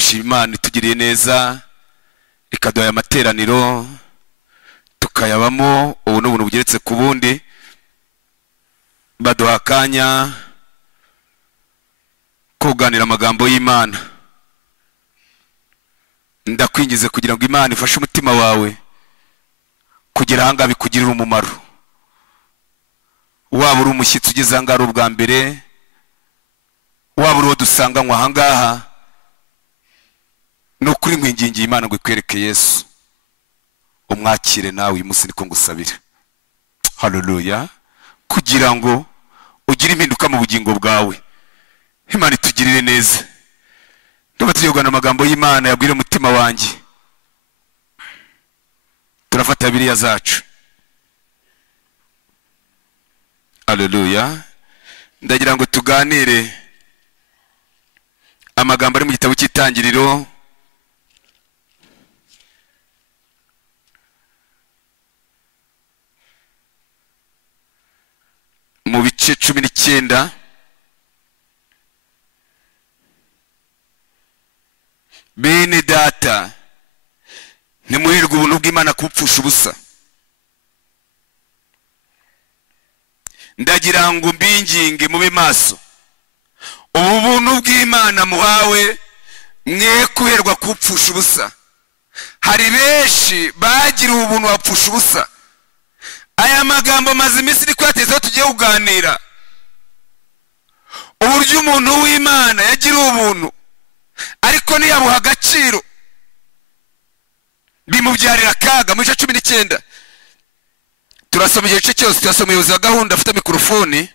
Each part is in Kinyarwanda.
dushima Imana itugiriye neza ikaduha amateraniro tukayabamo ubu n'ubuntu bugeretse ku bundi, baduha akanya kuganira amagambo y'Imana. Ndakwingize kugira ngo Imana ifashe umutima wawe kugira hanga bikugirira umumaro. Waba uri umushyitsi ugeze hanga ubwa mbere, waba uri uwo dusanganywe ahangaha, nukuri nkwingingiye Imana ngo ikwereke Yesu, umwakire nawe uyu munsi niko ngusabira. Haleluya. Kugira ngo ugire impinduka mu bugingo bwawe, Imana itugirire neza. Ndumva tuyogana amagambo y'Imana yabwire umutima wanjye. Turafata Bibiliya zacu. Haleluya. Ndagira ngo tuganire amagambo ari mu gitabo cy'Itangiriro mu bice 19. Bene data, nimuhirwe ubuntu bw'Imana kupfusha ubusa. Ndagira ngo mbinginge mube maso. Ubu buntu bw'Imana muhawe mwe kuherwa kupfusha ubusa. Hari benshi bagira ubuntu bapfusha ubusa. Aya magambo maze iminsi ndi kwateza tugiye kuganira uburyo umuntu w'Imana yagira ubuntu ariko niyabuha agaciro bimubyarira kaga. Mu 19 turasoma igice cyose, turasoma umuyobozi wa gahunda afite mikrofoni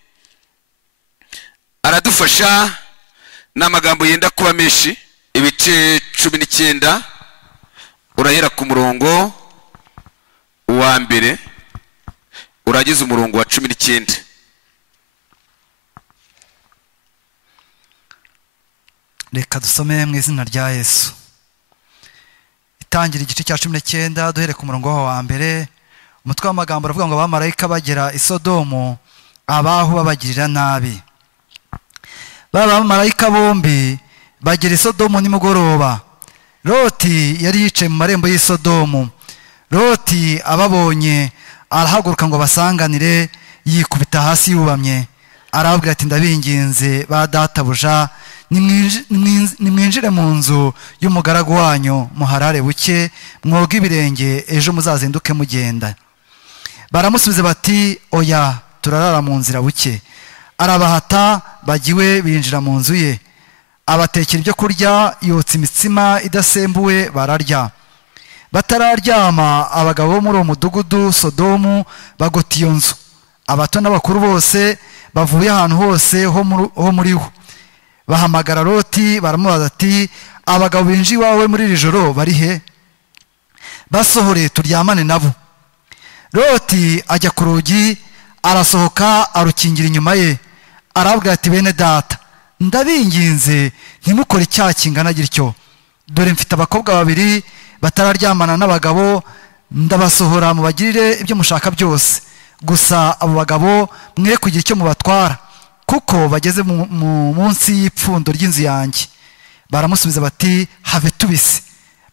aradufasha n'amagambo yenda kuba menshi. Ibice 19 urahera ku murongo wa mbere uragize umurongo wa 19. Reka dusome mu izina rya Yesu. Itangira igice cya 19 duhere ku murongo wa mbere. Umutwe w'amagambo aravuga ngo abamarayika bagera i Sodomu, abaho babagirira nabi. Bamarayika bombi bagera i Sodomu nimugoroba. Loti yari yicaye mu marembo y'i Sodomu. Loti ababonye arahaguruka ngo basanganire, yikubita hasi yubamye. Arababwira ati ndabinginze ba databuja, nimwinjire mu nzu y'umugaragu wanyu muharare buke, mwoga ibirenge, ejo muzazinduke mugenda. Baramusubiza bati oya, turarara mu nzira buke. Arabahata, bagiwe binjira mu nzu ye. Abatekera ibyo kurya, yotsa imitsima idasembuwe, bararya. Batararyama abagabo bo muri uwo mudugudu Sodomu bagota iyo nzu. Abato n'abakuru bose bavuye ahantu hose ho muri ho. Bahamagara Loti baramubaza ati abagabo binjiye iwawe muri iri joro bari he? Basohore turyamane nabo. Loti ajya ku rugi, arasohoka arukingira inyuma ye. Arabwira ati bene data, ndabinginze ntimukore icyaha kingana gityo. Dore mfite abakobwa babiri batararyamana n'abagabo, ndabasohora mubagirire ibyo mushaka byose. Gusa abo bagabo mwe kugira icyo mubatwara, kuko bageze munsi y'ipfundo ry'inzu yanjye. Baramusubiza bati have tubise.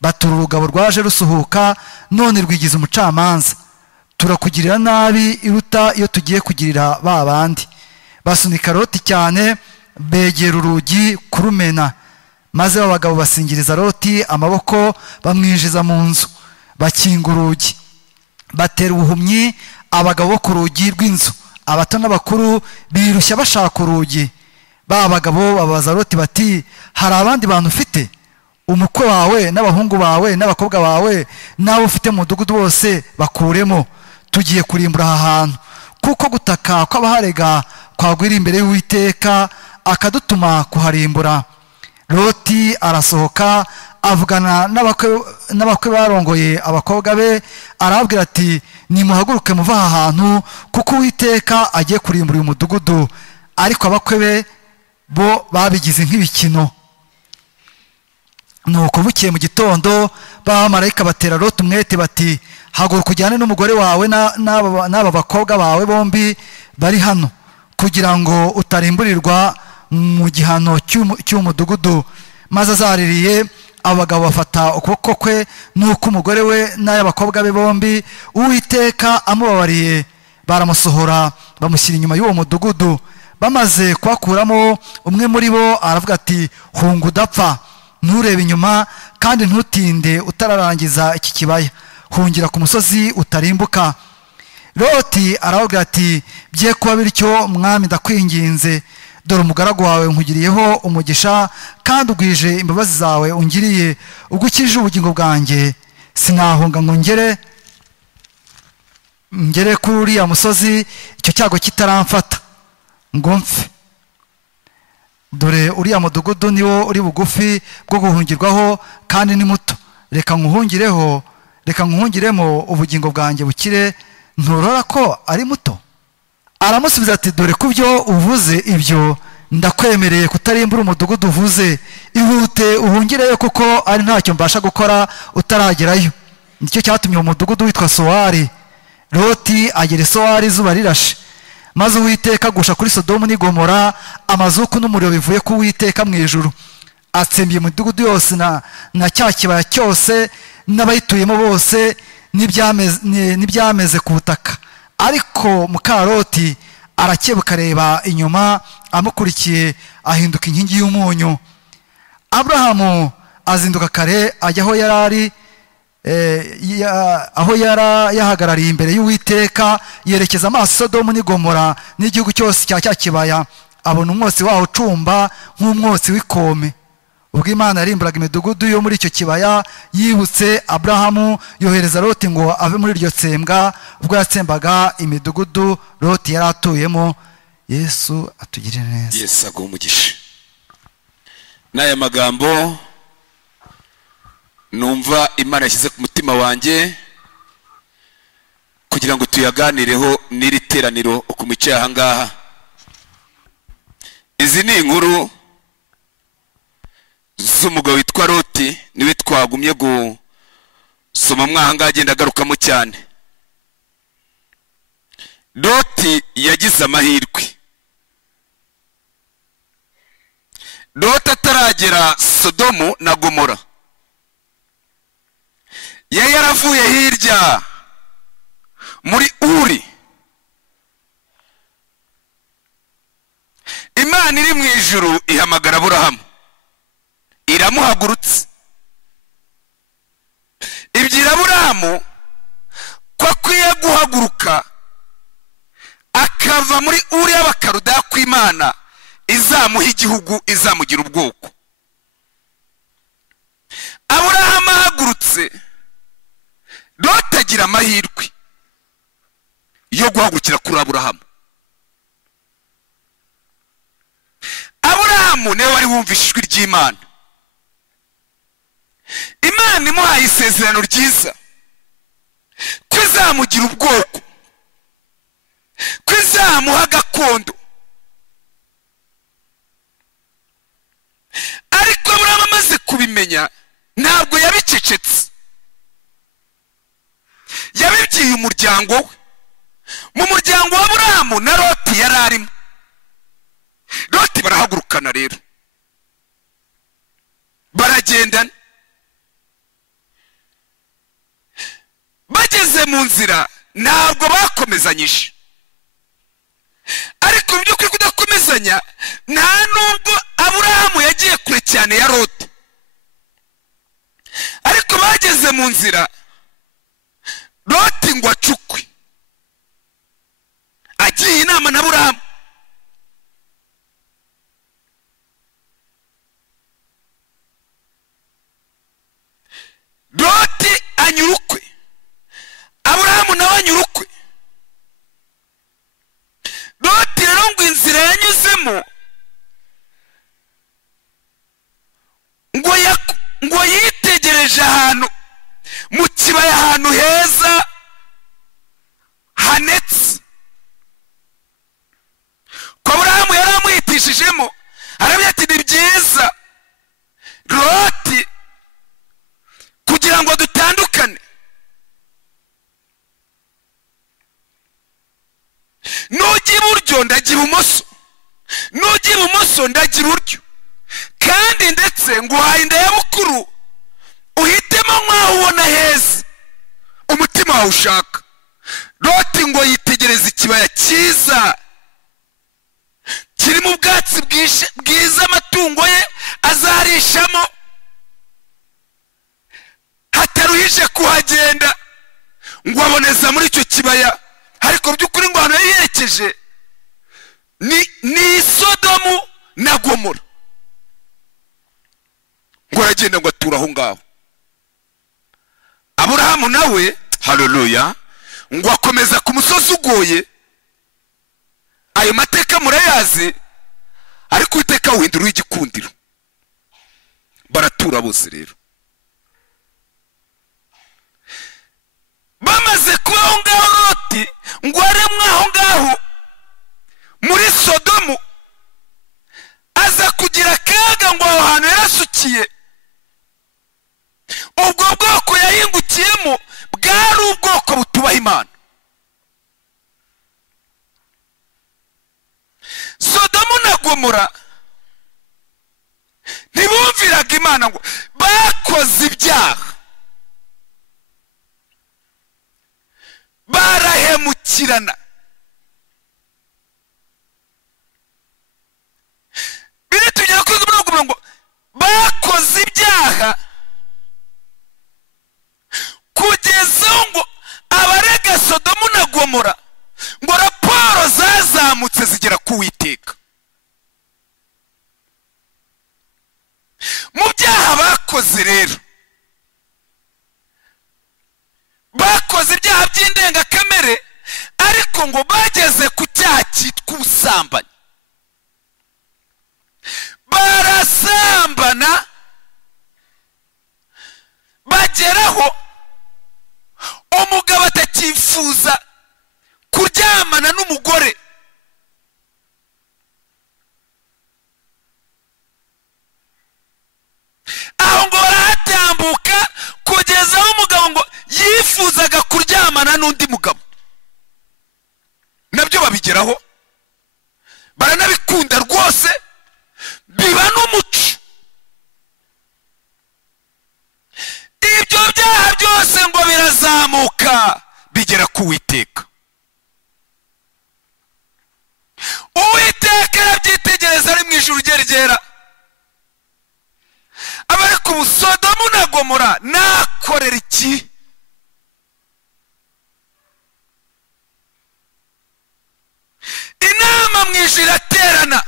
Batura urugabo rwaje rusuhuka, none rwigize umucamanza. Turakugirira nabi iruta iyo tugiye kugirira ba bandi. Basunika Loti cyane, begera urugi kurumena. Maze abagabo basingiriza Loti amaboko, bamwinjiza mu nzu. Bakinga urugi, batera ubuhumyi abagabo bo ku rugi rw'inzu. Abato n'abakuru birushya bashaka urugi. Ba bagabo babaza Loti bati hari abandi bantu ufite? Umukwe wawe n'abahungu bawe n'abakobwa bawe n'abo ufite mu mudugudu wose bakuremo, tugiye kurimbura aha hantu. Kuko gutaka kw'abaharega kwagwira imbere y'Uwiteka, akadutuma kuharimbura. Loti arasohoka avugana n'abakwe barongoye abakobwa be. Arababwira ati nimuhaguruke muva aha hantu, kuko Uwiteka agiye kurimbura uyu mudugudu. Ariko abakwe be bo babigize nk'ibikino. Nuko bukeye mu gitondo bamarayika batera Loti umwete bati haguruka ujyane n'umugore wawe n'aba bakobwa bawe bombi bari hano, kugira ngo utarimburirwa mu gihano cy'umudugudu. maze azaririye abagabo bafata ukuboko kwe nuko umugore we n'ay'abakobwa be bombi, Uwiteka amubabariye baramusohora bamushyira inyuma y'uwo mudugudu. Bamaze kubakuramo, umwe muri bo aravuga ati, hunga udapfa, nturebe inyuma kandi ntutinde utararangiza iki kibaya, hungira ku musozi utarimbuka. Loti aravuga ati, bye kuba bityo mwami ndakwinginze, dore umugaragu wawe nkugiriyeho umugisha kandi ugwije imbabazi zawe ungiriye, ubwo ukije ubugingo bwanjye sinahunga ngo ngere kuri uriya musozi icyo cyago kitaramfata ngo mpfe. Dore uriya mudugudu niwo uri bugufi bwo guhungirwaho kandi ni muto, reka nkuhungiremo ubugingo bwanjye bukire, nturora ko ari muto? Aramusubiza ati, dore ku byo uvuze ibyo ndakwemereye kutarimbura umudugudu uvuze, ihute uhungireyo kuko ari ntacyo mbasha gukora utaragerayo. Nicyo cyatumye uwo mudugudu witwa Sowari. Loti agera i Sowari izuba rirashe, maze Uwiteka agusha kuri Sodomu n'i Gomora amazuku n'umuriro bivuye ku Uwiteka mu ijuru, atsembiye imidugudu yose na cya kibaya cyose n'abayituyemo bose n'ibyameze ku butaka. Ariko muka Loti arakebuka areba inyuma, amukurikiye ahinduka inkingi y'umunyu. Aburahamu azinduka kare ajya aho yari yahagarariye imbere y'Uwiteka, yerekeza amaso Sodomu n'i Gomora n'igihugu cyose cya cya kibaya, abona umwotsi waho ucumba nk'umwotsi w'ikome. Ubwo Imana yarimburaga imidugudu yo muri icyo kibaya, yibutse Aburahamu yohereza Loti ngo ave muri iryo tsembwa, ubwo yatsembaga imidugudu Loti yari atuyemo. Yesu atugirire neza. Yesu aguha umugisha. N'aya magambo numva Imana yashyize ku mutima wanjye kugira ngo tuyaganireho n'iri teraniro uko mwicaye aha ngaha. Izi ni inkuru z'umugabo witwa Loti, niwe twagumye gusoma mwahanga agenda agarukamo cyane. Loti yagize amahirwe. Loti ataragera Sodomu na Gomora, yari yaravuye hirya muri Uri. Imana iri mu ijuru ihamagara Aburahamu, iramuhagurutse, ibwira Aburahamu ko akwiye guhaguruka akava muri Uri y'Abakaludaya, ko Imana izamuha igihugu, izamugira ubwoko. Aburahamu ahagurutse, Loti agira amahirwe yo guhagurukira kuri Aburahamu. Aburahamu niwe wari wumvise ijwi ry'Imana. Imana imuhaye isezerano ryiza ko izamugira ubwoko, ko izamuha gakondo. Ariko Aburahamu amaze kubimenya ntabwo yabicecetse, yabibwiye umuryango we. Mu muryango wa Aburahamu na Loti yari arimo. Loti barahagurukana rero, baragendana. Bageze mu nzira ntabwo bakomezanyije, ariko mu by'ukuri kudakomezanya nta nubwo Aburahamu yagiye kure cyane ya Loti. Ariko bageze mu nzira, Loti ngo acukwe, agiye inama na Aburahamu. Loti anyurukwe, Aburahamu nawe anyurukwe. Loti rero ngo inzira yanyuzemo ngo yitegereje ahantu mu kibaya, ahantu heza hanetse. Ko Aburahamu yari amuhitishijemo, arabye ati ni byiza Loti kugira ngo dutandukane. Nujya iburyo ndajya ibumoso, nujya ibumoso ndajya iburyo, kandi ndetse nguhaye inda ya bukuru uhitemo nk'aho ubona heza umutima wawe ushaka. Loti ngo yitegereze ikibaya cyiza kirimo ubwatsi bwiza amatungo ye azarishamo, hataruhije kuhagenda ngo aboneza muri icyo kibaya. Ariko by'ukuri ngo ahantu yerekeje ni Sodomu na Gomora, ngo aragenda ngo atura aho ngaho. Aburahamu nawe, haleluya, ngo akomeza ku musozi ugoye. Ayo mateka murayazi, ariko iteka uhindura igikundiro, baratura bose. Rero bamaze kuba aho ngaho, Loti ngo aremwe aho ngaho muri Sodomu, aza kugira akaga ngo aho hantu yarasukiye. Ubwo bwoko yahingukiyemo bwari ubwoko butubaha Imana. Sodomu na Gomora ntibumviraga Imana, ngo bakoze ibyaha, barahemukirana. Biri tugera kuri Gomora ngo bakoze ibyaha kugeza ngo abarega Sodomu na Gomora ngo raporo zazamutse zigera ku Uwiteka. Mu byaha bakoze rero, bakoze ibyaha by'indengakamere, ariko ngo bageze ku cyaha cyitwa ubusambanyi. Barasambana bageraho umugabo atakifuza kuryamana n'umugore. Aho ngo barahatambuka kugeza aho umugabo ngo yifuzaga kuryamana n'undi mugabo. Nabyo babigeraho, baranabikunda rwose, biba n'umuco. Ibyo byaha byose ngo birazamuka bigera ku Uwiteka. Uwiteka arabyitegereza ari mu ijuru ryera. Abari ku Sodomu na Gomora nakorera iki? Inama mu ijuru iraterana.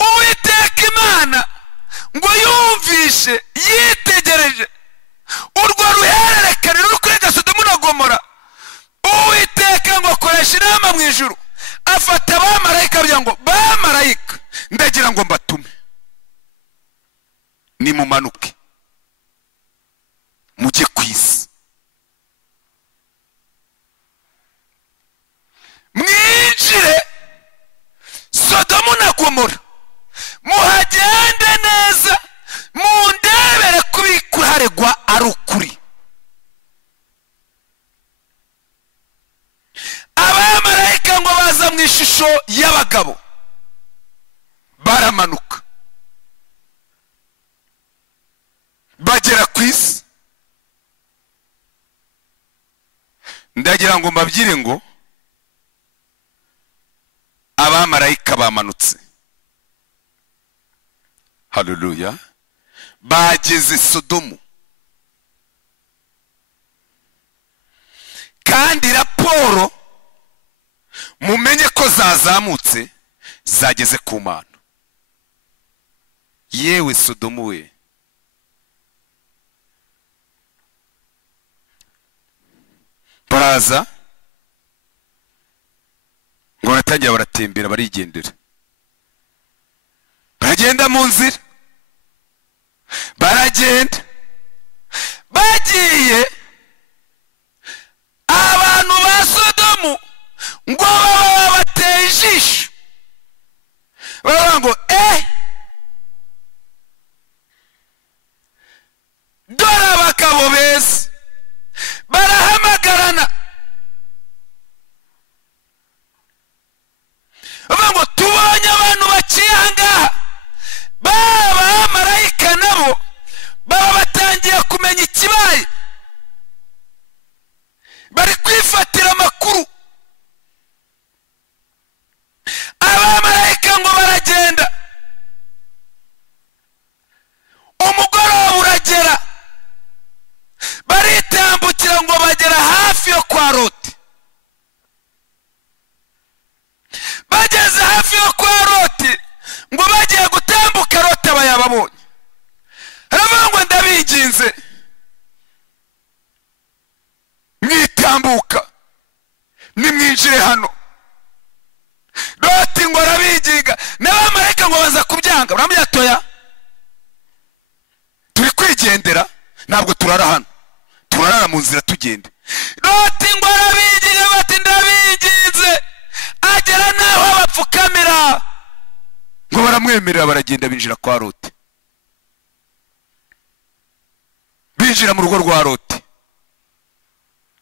Uwiteka Imana ngo yumvishe, yitegereje urwo ruhererekane ruri kurega Sodomu na Gomora. Uwiteka ngo akoresha inama mu ijuru, afata abamarayika bya ngo bamarayika, ndagira ngo mbatume nimumanuke mujye ku isi, mwinjire Sodomu na Gomora, muhagende neza, mundebere kubi kuharegwa ari ukuri. Abamarayika ngo baza mu ishusho y'abagabo, baramanuka bagera ku isi. Ndagira ngo mbabyire ngo abamarayika bamanutse, haleluya, bageze Sodomu, kandi raporo mumenye ko zazamutse zageze ku Mana. Yewe Sodomu we, baraza ngo baratangira baratembera, barigendera, baragenda mu nzira, baragenda bagiye. Abantu ba Sodomu ngo baba bateye ijisho, baravuga ngo dore abagabo beza, barahamagarana, bavuga ngo tubonye abantu tugendera ntabwo turara hano, turarara mu nzira tugenda. Loti ngo arabinginze, bati ndabinginze, agera naho bapfukamira ngo baramwemerera, baragenda binjira kwa Loti, binjira mu rugo rwa Loti.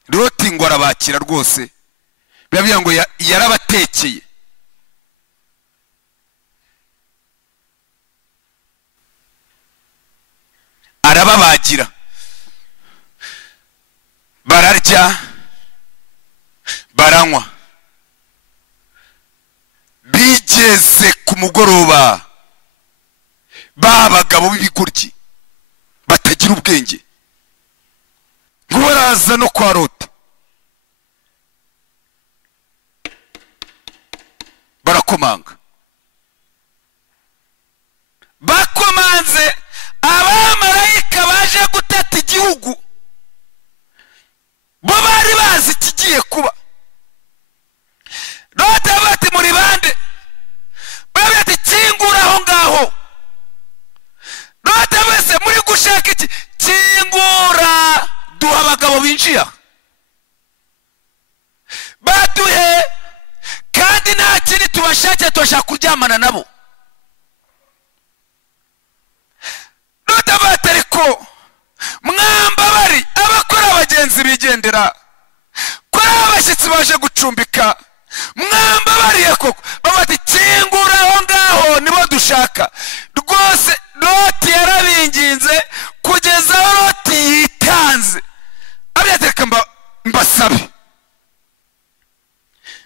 Loti ngo arabakira rwose, biravuga ngo yarabatekeye. Arababagira, bararya baranywa. Bigeze ku mugoroba, ba bagabo b'ibigoryi batagira ubwenge ngo baraza no kwa Loti, barakomanga. Bakomanze, abamarayika baje gutata igihugu bo bari bazi kigiye kuba. Loti bati muri bande, bati kingura aho ngaho. Loti bese muri gushaka iki? Kingura, duha abagabo binjiye, baduhe, kandi nta kindi tubashakira, tubashaka kuryamana nabo. Loti bati ariko mwambabari, abakora abagenzi bigendera, ko abashyitsi baje gucumbika, mwambabariye koko. Bati kingura aho ngaho, nibo dushaka rwose. Loti yarabinginze kugeza aho Loti yitanze. Abyateka mbasabe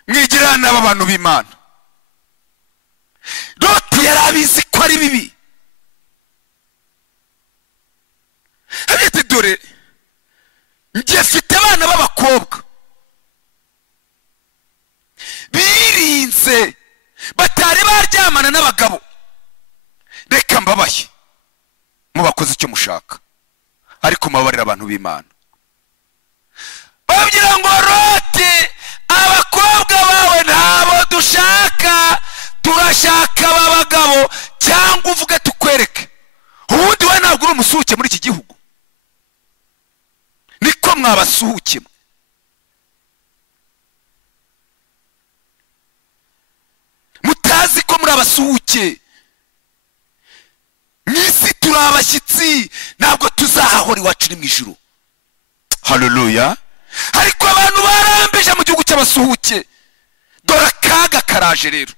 mwigirana aba bantu b'Imana. Loti yarabizi ko ari bibi. Abyate dore njye mfite abana b'abakobwa birinze, batari baryamana n'abagabo, reka mbabaye, mubakoze icyo mushaka, ariko mubabarira abantu b'Imana. Babwira ngo Loti, abakobwa bawe ntabo dushaka, turashaka aba bagabo, cyangwa uvuge tukwereke. Ubundi we ntabwo uri umusuhuke muri iki gihugu, niko mwabasuhuke. Mutazi ko muri abasuhuke, mwisi turi abashyitsi, ntabwo tuzahahora iwacu ni mu ijuru. Haleluya. Ariko abantu barambije mu gihugu cy'abasuhuke, dore akaga karaje rero.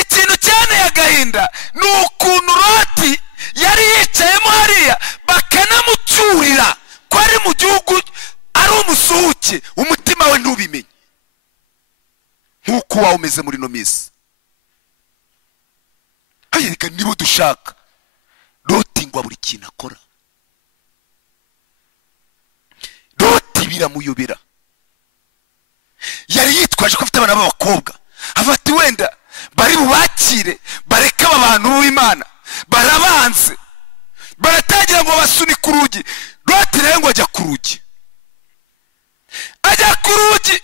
Ikintu cyane agahinda ni ukuntu Loti yari yicayemo hariya, bakanamucyurira ko ari mu gihugu, ari umusuhuke, umutima we ntubimenye, nk'uko wawe umeze muri no minsi. Reka nibo dushaka. Loti ngo buri kintu akora, Loti biramuyobera. Yari yitwaje ko afite abana b'abakobwa, afati wenda bari bubakire, bareka aba bantu b'Imana, barabanze, baratangira ngo basunika urugi. Loti rero ngo ajya ku rugi, ajya ku rugi,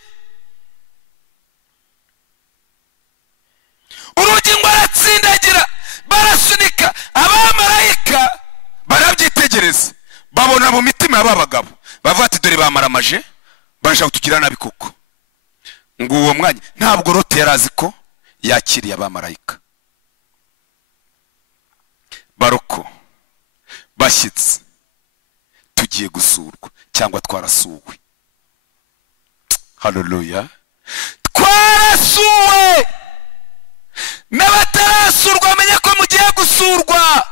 urugi ngo aratsindagira, barasunika. Abamarayika barabyitegereza, babona mu mitima y'aba bagabo, bavuga ati dore bamaramaje, barashaka kutugira nabi koko. Ngo uwo mwanya ntabwo Loti yari azi ko yakiriye abamarayika. Baroko bashyitsi, tugiye gusurwa cyangwa twarasuwe. Haleluya. Twarasuwe, n'abatarasurwa amenye ko mugiye gusurwa,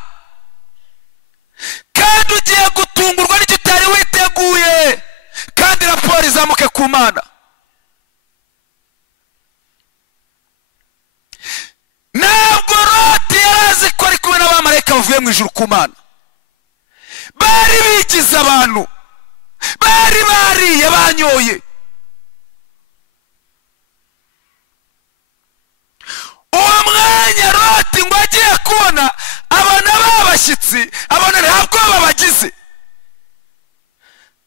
kandi ugiye gutungurwa n'icyo utari witeguye, kandi raporo izamuke ku Mana. Ntabwo Loti yarazi ko ari kumwe n'abamarayika bavuye mu ijuru ku Mana. Bari bigize abantu, bari bariye banyoye. Uwo mwanya Loti ngo agiye kubona abana b'abashyitsi, abana ntabwo babagize,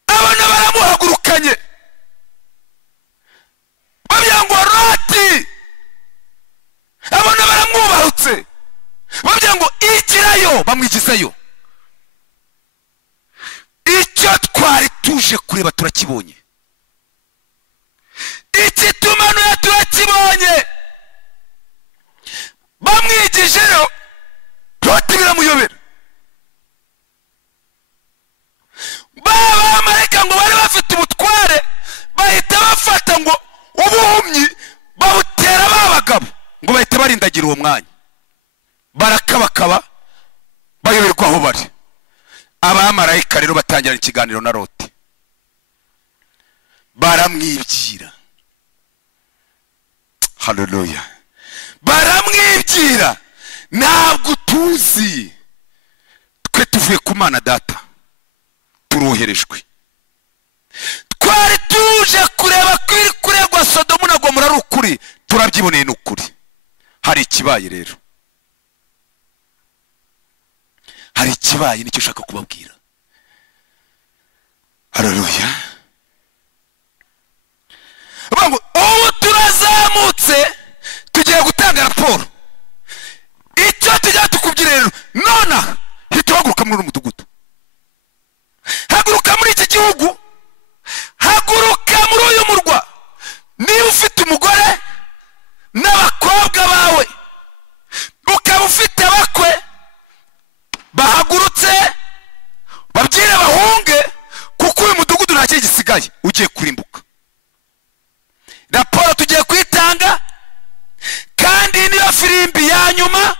abana baramuhagurukanye, babwira ngo Loti, abana baramwubahutse, babwira ngo igira bamwigizayo. Icyo twari tuje kureba turakibonye, ikitumanuye turakibonye. Bamwigijeyo Loti biramuyobera. Abamarayika ngo bari bafite ubutware, bahita bafata ngo ubuhumyi babutera babagabo ngo bahita barindagira uwo mwanya, barakabakaba bayoberwa aho bari. Abamarayika rero batangira ikiganiro na Loti, baramwibyira. Haleluya. Baramwibyira. Ntabwo tuzi, twe tuvuye ku Mana Data, turoherejwe. Twari tuje kureba kwiri kuregwa Sodomu na Gomora ari ukuri, turabyiboneye n'ukuri. Hari ikibaye rero, hari ikibaye, nicyo ushaka kubabwira. Haleluya. Ubu turazamutse tugiye gutanga raporo. Icyo tujya tukubwira rero, nona hita haguruka muri umudugudu, haguruka muri iki gihugu, haguruka muri uyu murwa. Niba ufite umugore n'abakobwa bawe, ukaba ufite abakwe, bahagurutse babyire bahunge, kuko uyu mudugudu nta kintu gisigaye, ugiye kurimbuka. Raporo tugiye kwitanga, kandi niyo firimbi ya nyuma.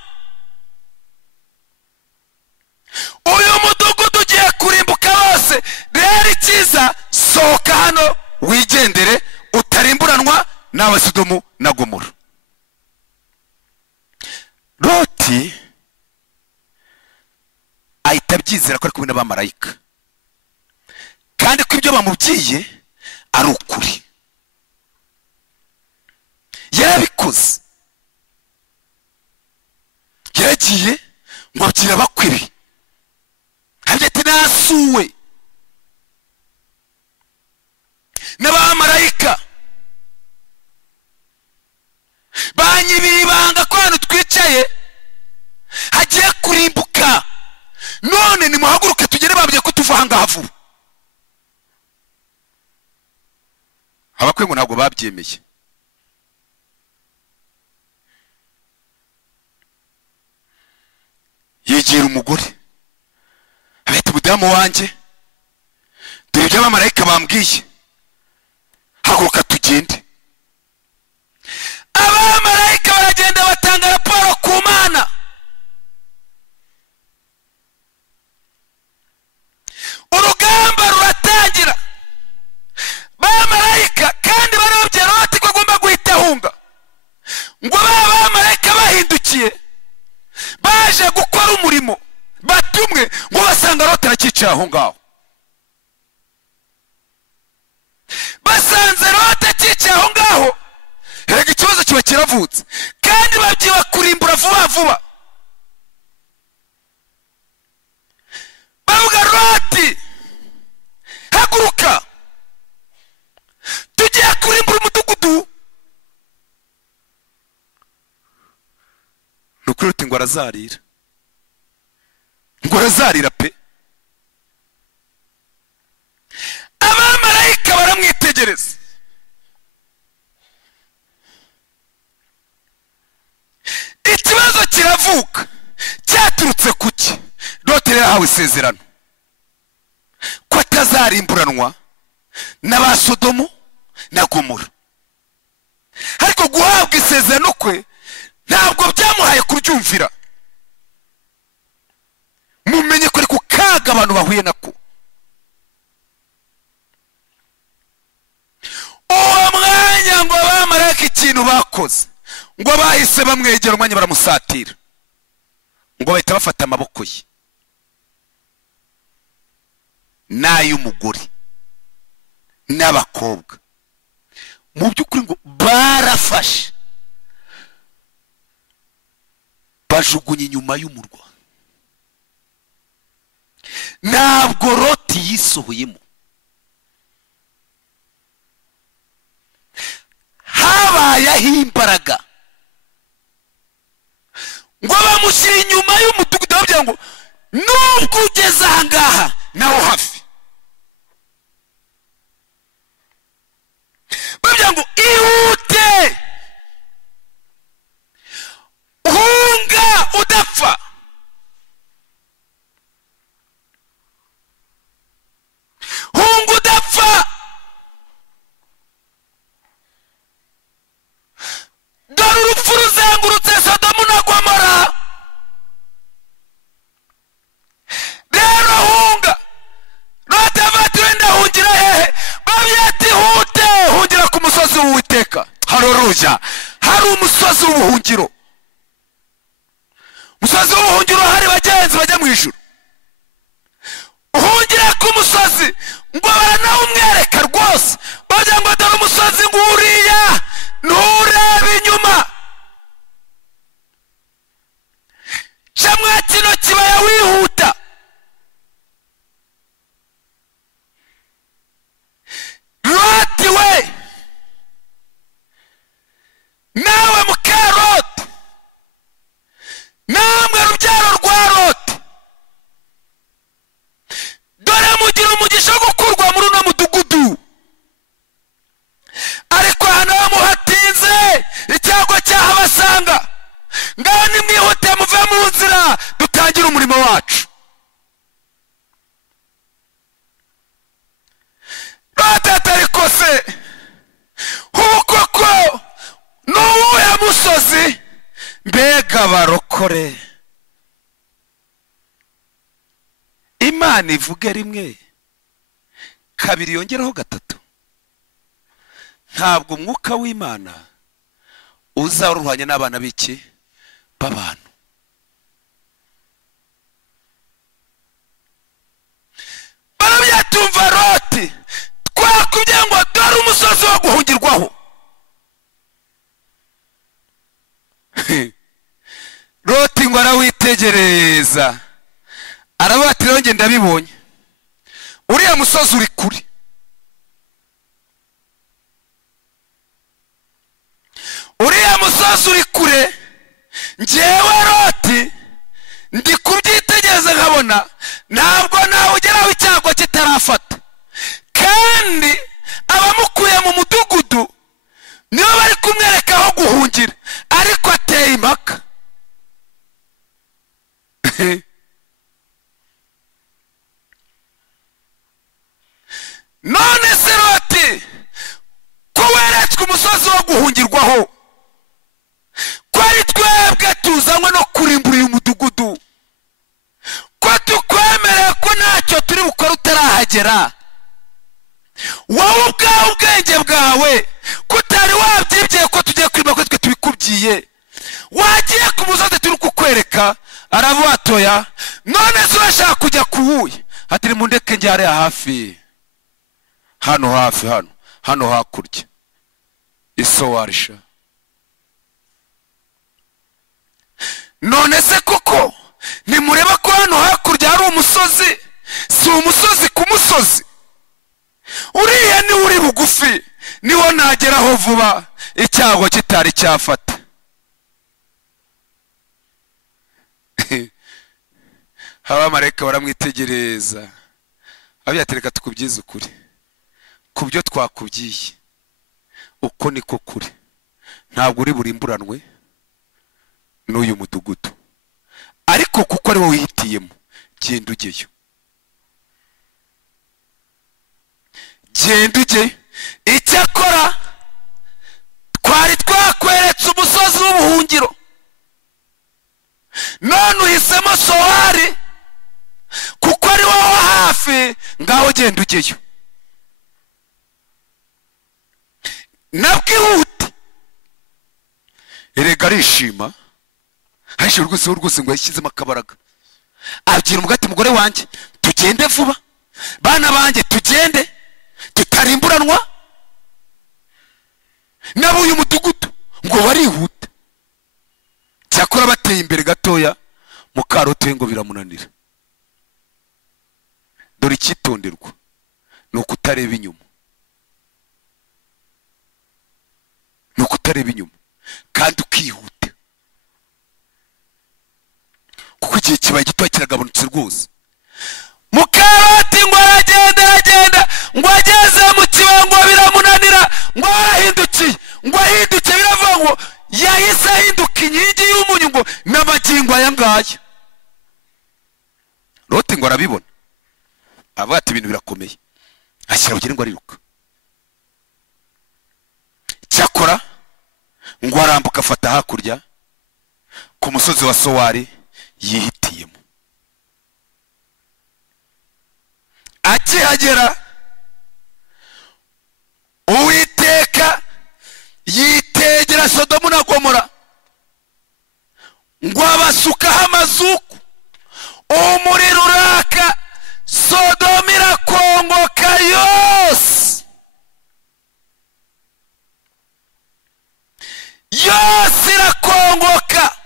Uyu mudugudu ugiye kurimbuka wose. Rero icyiza, sohoka hano wigendere, utarimburanwa nawe Sodomu na Gomora. Loti ahita abyizera ko ari kumwe n'abamarayika, kandi ko ibyo bamubwiye ari ukuri. Yarabikoze, yaragiye ngo abyira abakwe, avuga ati nasuwe n'abamarayika, banyibiye ibanga ko hano twicaye hagiye kurimbuka. None nimuhaguruke tugere, babwiye ko tuva ahangaha vuba. Abakwe ngo ntabwo babyemeye. Yegera umugore, abita umudamu wanjye, dore ibyo abamarayika bambwiye, haguruka tugende. Abamarayika baragenda batanga raporo ku Mana. Urugamba ruratangira. Abamarayika kandi barabye Loti ko agomba guhita ahunga, ngo abamarayika bahindukiye baje gukora umurimo batumwe, ngo basanga Loti arakicaye aho ngaho. Basanze Loti akicaye aho ngaho, rega ikibazo kiba kiravutse, kandi babyiba kurimbura vuba vuba. Bavuga Loti, haguruka tugiye kurimbura umudugudu. Nuko Loti ngo arazarira, ngo arazarira pe. Abamarayika baramwitegereza. Ikibazo kiravuka, cyaturutse kuki? Loti yahawe isezerano ko atazarimburanwa n'aba Sodomu na Gomora, ariko guhabwa isezerano kwe ntabwo byamuhaye kuryumvira. Mumenye ko ari ku kaga abantu bahuye nako. Uwo mwanya ngo abamarayika ikintu bakoze, ngo bahise bamwegera umwanya baramusatira, ngo bahita bafata amaboko ye n'ay'umugore n'abakobwa. Mu by'ukuri ngo barafashe, bajugunye inyuma y'umurwa. Ntabwo Loti yisohoyemo, habayeho imbaraga ngo bamushyire inyuma y'umudugudu, bavuga nubwo ugeze ahangaha naho hafi. bavuga ngo ihute hunga udapfa. hunga udapfa. dore urupfu ruzengurutse Sodomu na Gomora. rero hunga. Loti avuga ati wenda hungira hehe? bavuga ati hute hungira ku musozi w'Uwiteka. Haleluya. hari umusozi w'ubuhungiro. umusozi w'ubuhungiro hari bagenzi bajya mu ijuru. uhungira ku musozi ngo baranawumwereka rwose. bavuga ngo dore umusozi nguriya nturebe inyuma. camwa kino kibaya wihuta. Loti we, nawe muka Loti, namwe rubyaro rwa Loti, dore mugira umugisha wo gukurwa muri uno mudugudu. ariko hano muhatinze icyago cyahabasanga. ngaho nimwihute muve mu nzira dutangire umurimo wacu. Loti ariko se ubu koko n'uwuhe musozi? mbega barokore. Imana ivuge rimwe kabiri yongeraho gatatu. ntabwo umwuka w'Imana uzaruhanya n'abana b'iki b'abantu. barabyatumva Loti twakubye ngo dore umusozi wo guhungirwaho. Loti ngo arawitegereza aravuga ati rero ndabibonye uriya musozi uri kure. uriya musozi uri kure. njyewe Loti ndi kubyitegereza nkabona ntabwo nawe ugeraho icyago kitarafata. kandi abamukuye mu mudugudu nibo bari kumwereka aho guhungira. ariko ateye impaka. none se Loti ko weretswe umusozi wo guhungirwaho, ko ari twebwe tuzanywe no kurimbura uyu mudugudu, ko tukwemereye ko ntacyo turi bukore utarahagera. wowe ubwawe ubwenge bwawe ko utari wabyibye ko tugiye kwima ko twe tubikubwiye. wagiye ku musozi turi kukwereka. aravuga atoya none se urashaka kujya kuwuye? ati nimundeke njyare hafi hano hafi hano hakurya isowarisha. none se koko nimureba ko hano hakurya hari umusozi? si umusozi ku musozi. uriya niwe uri bugufi, niwo nageraho vuba icyago kitari cyafata. abamarayika baramwitegereza abyatereka tukubyiza ukuri. ku byo twakubyiye uko niko kuri. ntabwo uri burimburanwe n'uyu mudugudu. ariko kuko ari wowe wihitiyemo genda ujyeyo. genda ujye. icyakora twari twakweretse umusozi w'ubuhungiro none uhisemo Sowari kuko ari wowe hafi. ngaho genda ujyeyo. nabwihute. erega arishima. arishima rwose ngo yashyizemo akabaraga. abwira umugati mugore wanjye tugende vuba. bana banjye tugende tutarimburanwa nabo uyu mudugudu. ngo barihuta. cyakora bateye imbere gatoya muka Loti ngo biramunanira. dore icyitonderwa ni ukutareba inyuma. ni ukutareba inyuma kandi ukihuta. kuko igihe kibaye gitoya kiragabanutse rwose. Mukaroti ngo aragenda ngo ageze mu kibaya ngo biramunanira ngo arahindukiye ngo ahinduke biravuga ngo yahise ahinduka inkingi y'umunyu ngo n'amagingo aya ngaya. Loti ngo arabibona avuga ati ibintu birakomeye, ashyira bugire ngo ariruka. Cyakora ngo arambuka afata hakurya ku musozi wa Sowari yihitiyemo. Akihagera Uwiteka yitegera Sodomu na Gomora ngo abasukaho amazuku, umuriro uraka, Sodomu irakongoka yose irakongoka,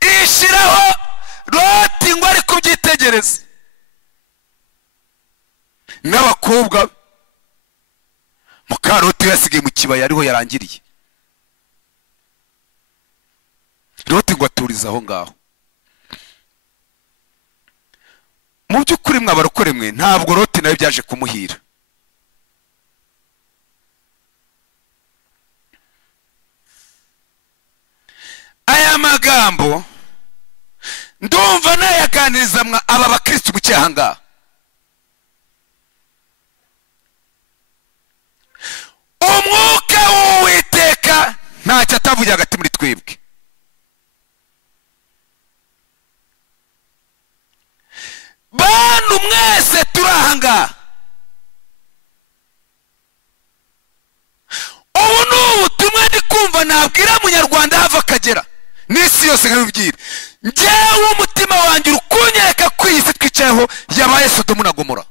ishiraho Loti ngo ari kubyitegereza n'abakobwa. Mukaroti yasigaye mu kibaya ariho yarangiriye. Loti ngo aturiza aho ngaho. Mu by'ukuri mwabarokore mwe ntabwo Loti nawe byaje kumuhira. Aya magambo ndumva nayaganiriza aba bakristo mu cyahanga. Umwuka w'Uwiteka ntacyo atavuye hagati muri twebwe. Bantu mwese turahanga, ubu ni ubutumwa ndi kumva nabwira Munyarwanda hava akagera n'isi yose nkabibwira. Njyewe umutima wanjye urukunyereka ko iyi si twicayeho yabaye Sodomu na Gomora.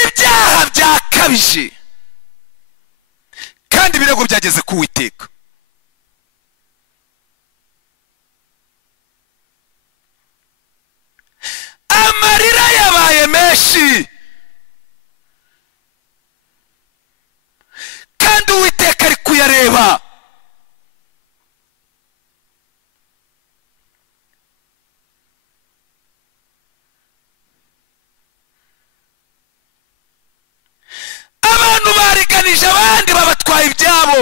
Ibyaha byakabije kandi ibirego byageze ku Uwiteka. Amarira yabaye menshi kandi Uwiteka ari kuyareba. Abantu bariganije abandi babatwaye ibyabo,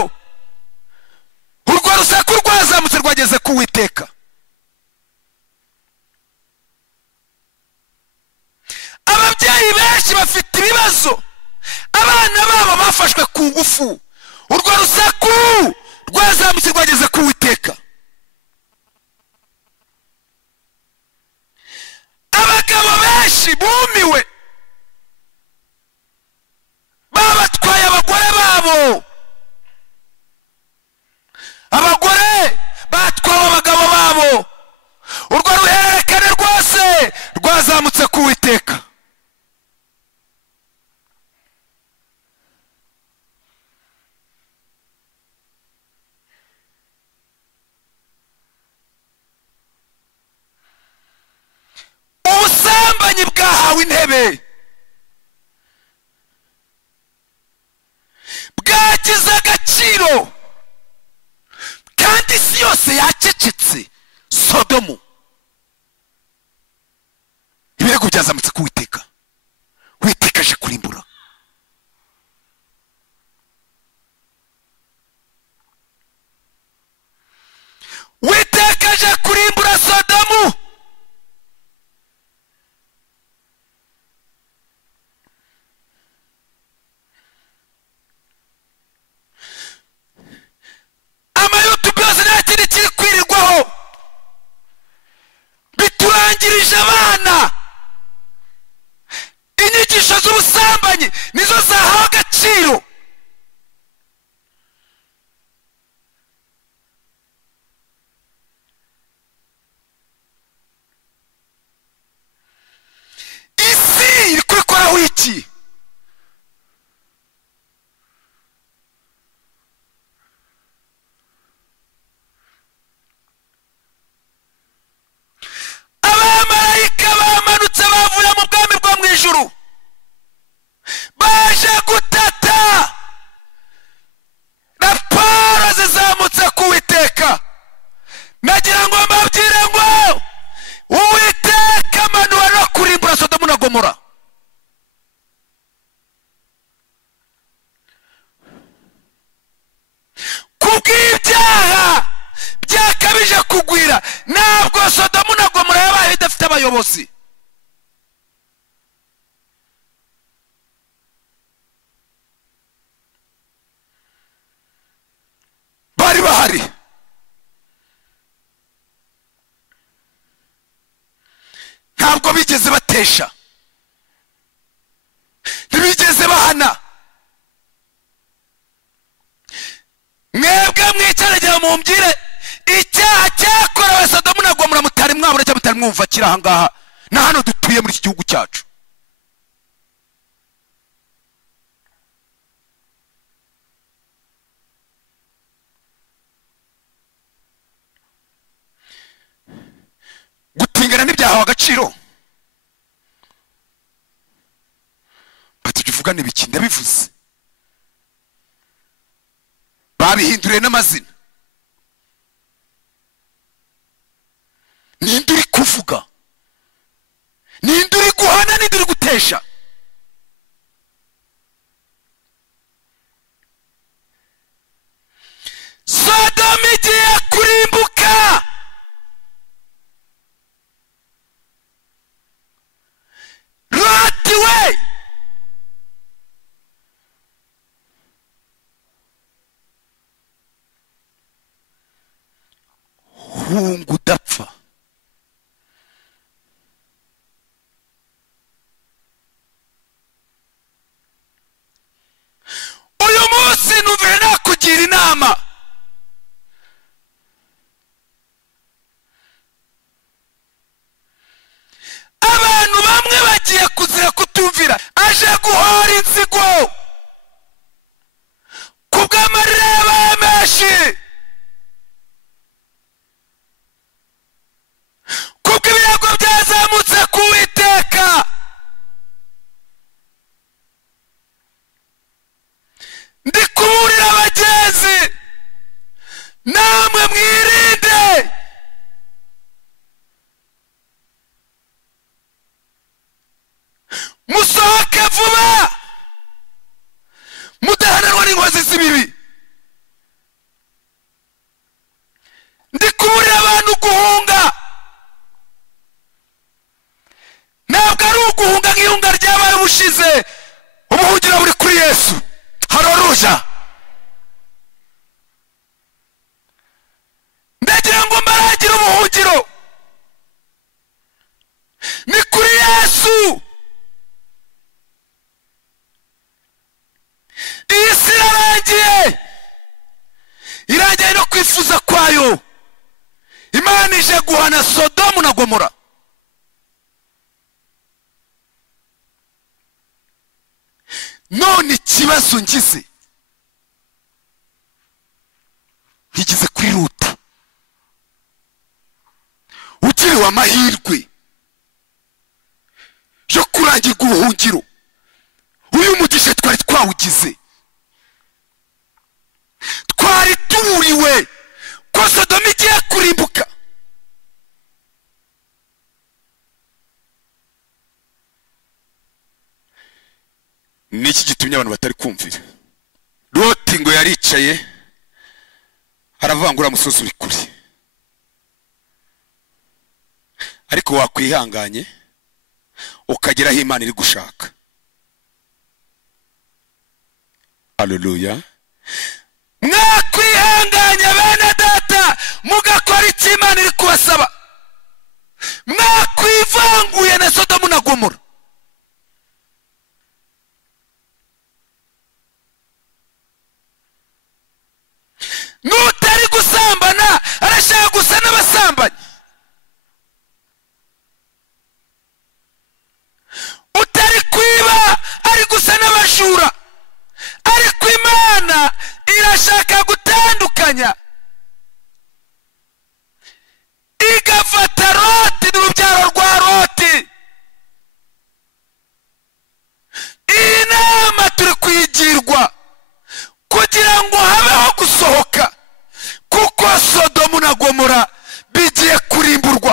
urwo rusaku rwazamutse rwageze ku Uwiteka. Ababyeyi benshi bafite ibibazo, abana babo bafashwe ku ngufu, urwo rusaku rwazamutse rwageze ku Uwiteka. Abagabo benshi bumiwe, babatwaye abagore babo, abagore batwaye abagabo babo, urwo ruhererekane rwose rwazamutse ku Uwiteka. Ubusambanyi bwahawe intebe, bwagize agaciro kandi isi yose yacecetse. Sodomu ibirego byazamutse ku Uwiteka. Uwiteka aje kurimbura. Uwiteka aje kurimbura Sodomu. Amayutubi yose nta kindi kiri kwirirwaho. abayobozi bari bahari, ntabwo bigeze batesha, ntibigeze bahana. mwebwe mwicaragera mumbwire icyaha cyakorewe Sodomu na Gomora mutari mwabura cyangwa mutari mwumva kiri aha ngaha na hano dutuye muri iki gihugu cyacu. gutingana n'ibyahawe agaciro, batuvuga n'ibiki ndabivuze, babihinduriye n'amazina. ninde uri kuvuga, ninde uri guhana, ninde uri gutesha? Sodomu igiye kurimbuka, Loti we hunga udapfa. uyu munsi numvira nakugira inama, abantu bamwe bagiye kuzira kutumvira, aje guhora inzigo kubw'amarira yabaye menshi, kubw'ibirego byazamutse ku Uwiteka. ndi kuburira abagenzi, namwe mwirinde, musohoke vuba, mudahananwa n'inkozi z'ibibi. ndi kuburira abantu guhunga, ntabwo ari uguhunga nk'ihunga ryabaye ubushize, ubuhungiro buri kuri Yesu. Haleluya. ndagira ngo mbaragire ubuhungiro ni kuri Yesu. iyi si irangiye no kwifuza kwayo. Imana ije guhana Sodomu na Gomora. none ikibazo ngize kuri Loti, ugiriwe amahirwe yo kurangirwa ubuhungiro. uyu mugisha twari twawugize, twari tuburiwe ko Sodomu igiye kurimbuka. niki gitumye abantu batari kumvira? Loti ngo yaricaye aravangura musozi uri kuri, ariko wakwihanganye ukageraho Imana iri gushaka. Haleluya. mwakwihanganye bene data mugakora icyo Imana iri kubasaba. mwakwivanguye na Sodomu na Gomora. n'utari gusambana arashaka gusa n'abasambanyi, utari kwiba ari gusa n'abajura, ariko Imana irashaka gutandukanya, igafata Loti n'urubyaro rwa Loti. iyi nama turi kwigirwa kugira ngo habeho gusohoka, kuko Sodomu na Gomora bigiye kurimburwa.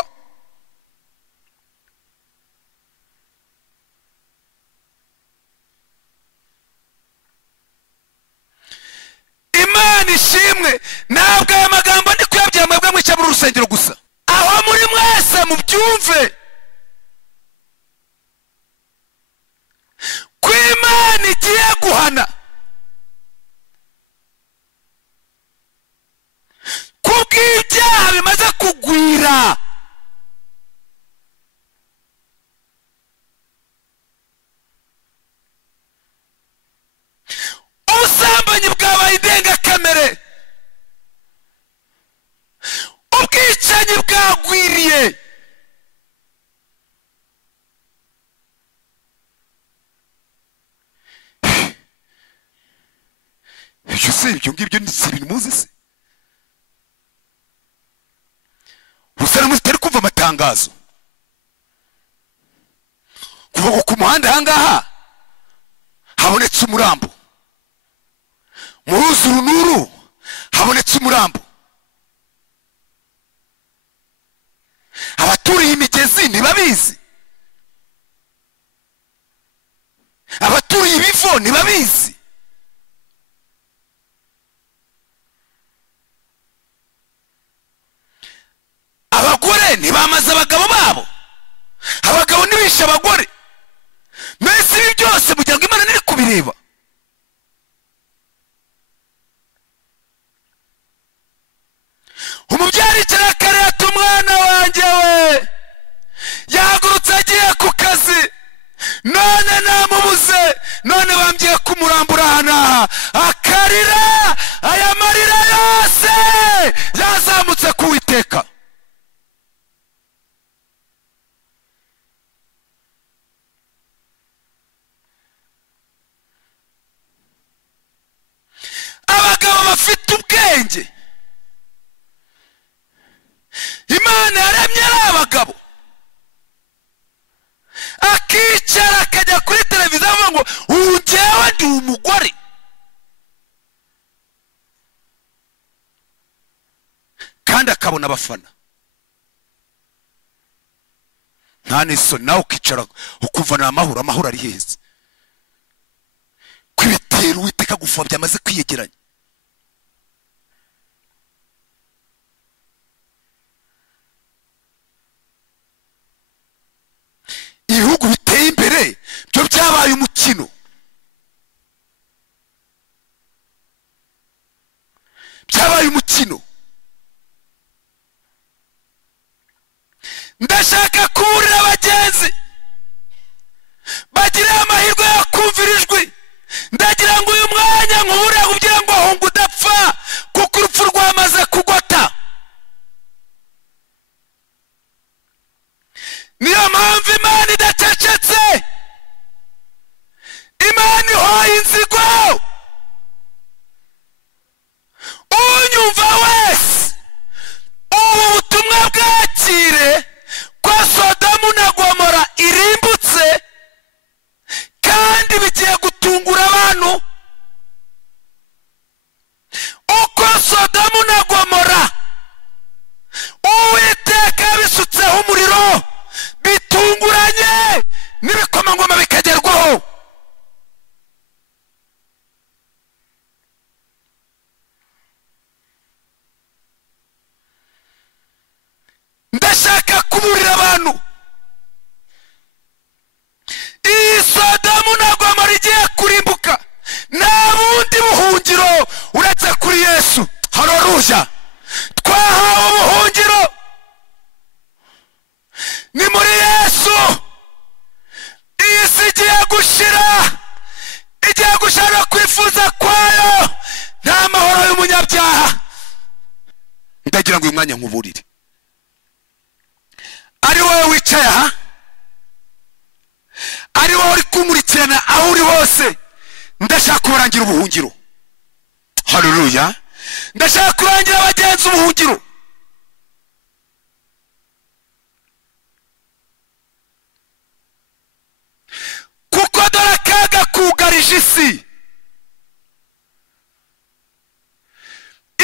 Imana ishimwe. ntabwo aya magambo ndi kuyabwira mwebwe mwica muri urusengero gusa, aho muri mwese mu ibyo ngibyo si ibintu muzi se? gusa mutari kumva amatangazo kuva ku muhanda ahangaha habonetse umurambo, mu ruzi runuru habonetse umurambo, abaturiye imigezi ntibabizi, abaturiye ibivo ntibabizi. Abagore ntibamaze abagabo babo, abagabo ntibishe abagore. Mbese ibi byose mugira ngo Imana ntiri kubireba? Umubyeyi kirakare ati umwana wanjye we yahagurutse agiye ku kazi, none namubuze, none bambwiye kumurambura hanaha, akarira aya marira yose yazamutse ku Uwiteka. Abagabo bafite ubwenge Imana yaremye ari abagabo, akicara akajya kuri televiziyo avuga ngo ubu njyewe ndi umugore, kandi akabona abafana. nta n'isoni, nawe ukicara ukumva ni amahoro. Amahoro ari heza? kwibitera Uwiteka gufuha byamaze kwiyegeranya. Ibihugu biteye imbere byo byabaye umukino, byabaye umukino. Ndashaka kuburira abagenzi bagire amahirwe yo kumvira ijwi. Ndagira ngo uyu mwanya nkubure kugira ngo ahungu udapfa, kuko urupfu rwamaze kugota. Niyo mpamvu Imana idacecetse, Imana ihoye inzigo. Unyumva wese ubu butumwa bwakire ko Sodomu na Gomora irimbutse, kandi bigiye gutungura abantu. Uko Sodomu na Gomora Uwiteka yabisutseho umuriro bitunguranye, n'ibikomangoma bikagerwaho. Ndashaka kuburira abantu, iyi Sodomu na Gomora igiye kurimbuka, nta bundi buhungiro uretse kuri Yesu. Haleluya! Twahawe ubuhungiro ni muri Yesu. Iyi si igiye gushira, igiye gushira kwifuza kwayo, nta mahoro y'umunyabyaha. Ndagira ngo uyu mwanya nkuburire, ari wowe wicaye aha, ari wowe uri kumurikirana aho uri hose, ndashaka kurangira ubuhungiro. Haleluya! Ndashaka kurangira abagenzi ubuhungiro. Kuko dore akaga kugarije isi.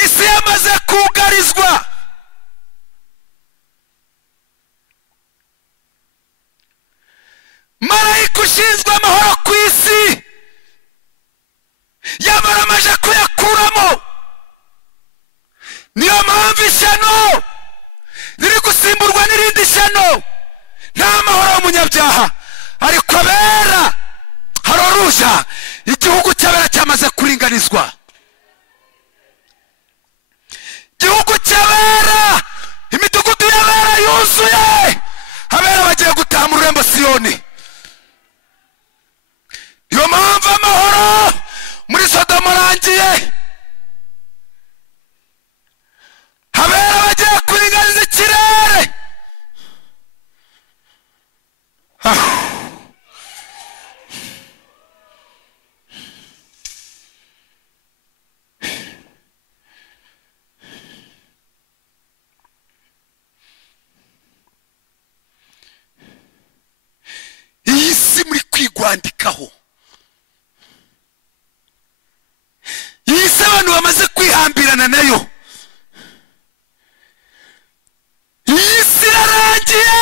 Isi yamaze kugarizwa. Marayika ushinzwe amahoro ku isi yamaramaje kuyakuramo. Niyo mpamvu ishyano riri gusimburwa n'irindi shyano. Nta mahoro y'umunyabyaha, ariko abera. Haleluya! Igihugu cy'abera cyamaze kuringanizwa. Igihugu cy'abera, imidugudu y'abera yuzuye. Abera bagiye gutaha mu rurembo Siyoni. Niyo mpamvu amahoro muri Sodomu arangiye. Abera bagiye kuringaniza ikirere. kwandikaho. Iyi si abantu bamaze kwihambirana nayo. Iyi si irarangiye.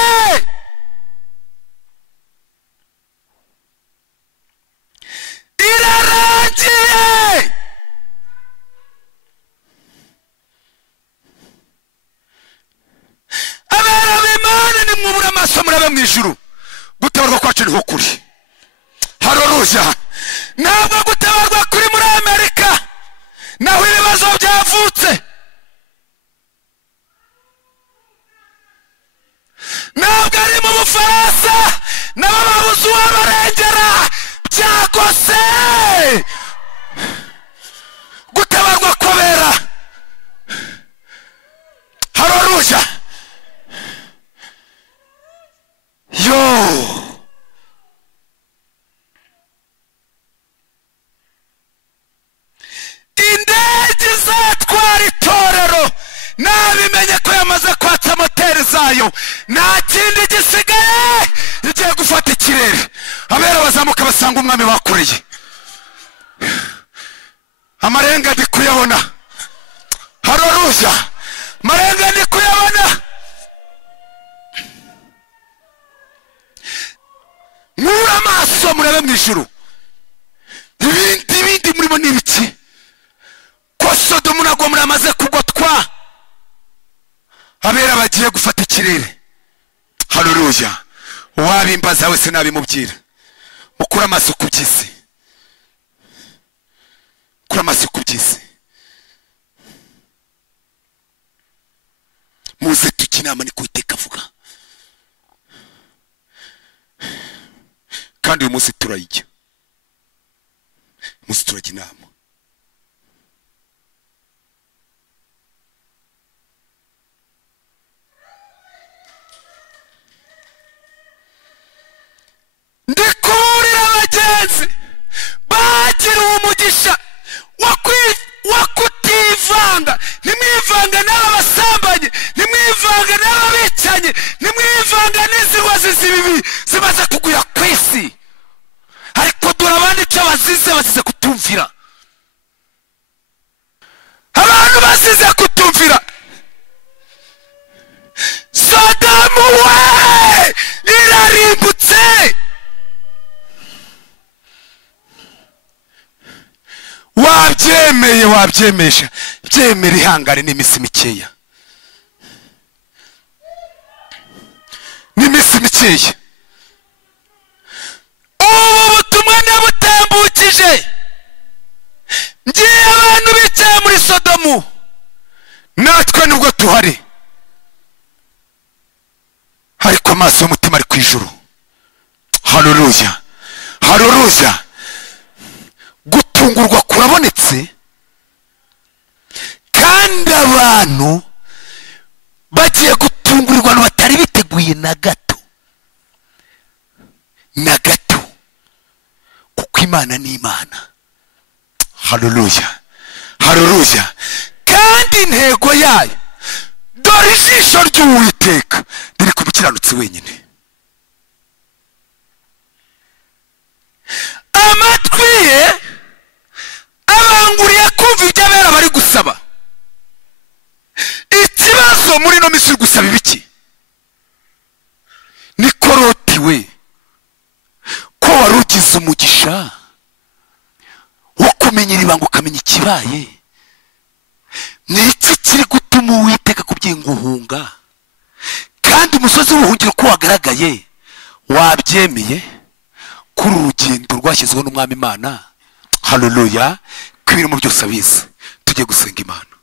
Irarangiye. Abera b'Imana nimwubura amaso murabe mu ijuru. Gutabarwa kwacu niho kuri. Haleluya. Ntabwo gutabarwa kuri muri Amerika naho ibibazo byavutse. Ntabwo ari mu Bufaransa nabo babuze uwabarengera byagose. Gutabarwa kubera. Haleluya. Yo. Indege zatwara itorero nabimenye ko yamaze kwatsa moteri zayo, nta kindi gisigaye igiye gufata ikirere. Abera bazamuka basanga umwami bakoreye. Amarenga ndi kuyabona. Haleluya. Marenga ndi kuyabona. Mwura amaso murabe mu ijuru. Ibindi murimo n'ibiki? Ko Sodomu na Gomora amaze kugotwa, abera bagiye gufata ikirere. Haleluya. Wabimbaza wese nabimubwira. Mukura amaso ku by'isi. Mukura amaso ku by'isi. Muze tujye inama ni Uwiteka avuga. Kandi uyu munsi turayijya. Munsi turajya inama. Ndikuburira abagenzi bagira umugisha wo kutivanga. Nimwivanga n'abasambanyi, nimwivanga n'ababicanyi, nimwivanga n'inzibazi zibibi zimaze kugwira ku isi. Ariko dore abandi icyo bazize kutumvira. Abantu bazize kutumvira. Sodomu we irarimbutse. Wabyemesha byemera ihangane n'iminsi mikeya. N'iminsi mikeya. Ubu butumwa nabutambukije. Ngiye abantu bicaye muri Sodomu. Natwe nubwo tuhari. Ariko amaso y'umutima ari ku ijuru. Haleluya. Haleluya. Gutungurwa kurabonetse. Kandi abantu bagiye gutungurirwa no batari biteguye na gato. Na gato. Kuko Imana ni Imana. Haleluya. Haleluya. Kandi intego yayo dore ijisho ry'Uwiteka riri ku mukiranutsi wenyine. Amatwi ye abanguriye kumva ibyo abera bari gusaba. Ikibazo muri no misiri gusaba ibiki? Ni Koroti we, ko warugize umugisha wo kumenyera ibanga ukamenya ikibaye. Ni iki kiri gutuma Uwiteka kubyinguhunga? Kandi umusozi w'ubuhungiro ko wagaragaye wabyemeye kuri urugendo rwashyizweho n'Umwami Imana. Haleluya. Kwibirimo byose abizi. Tujye gusenga Imana.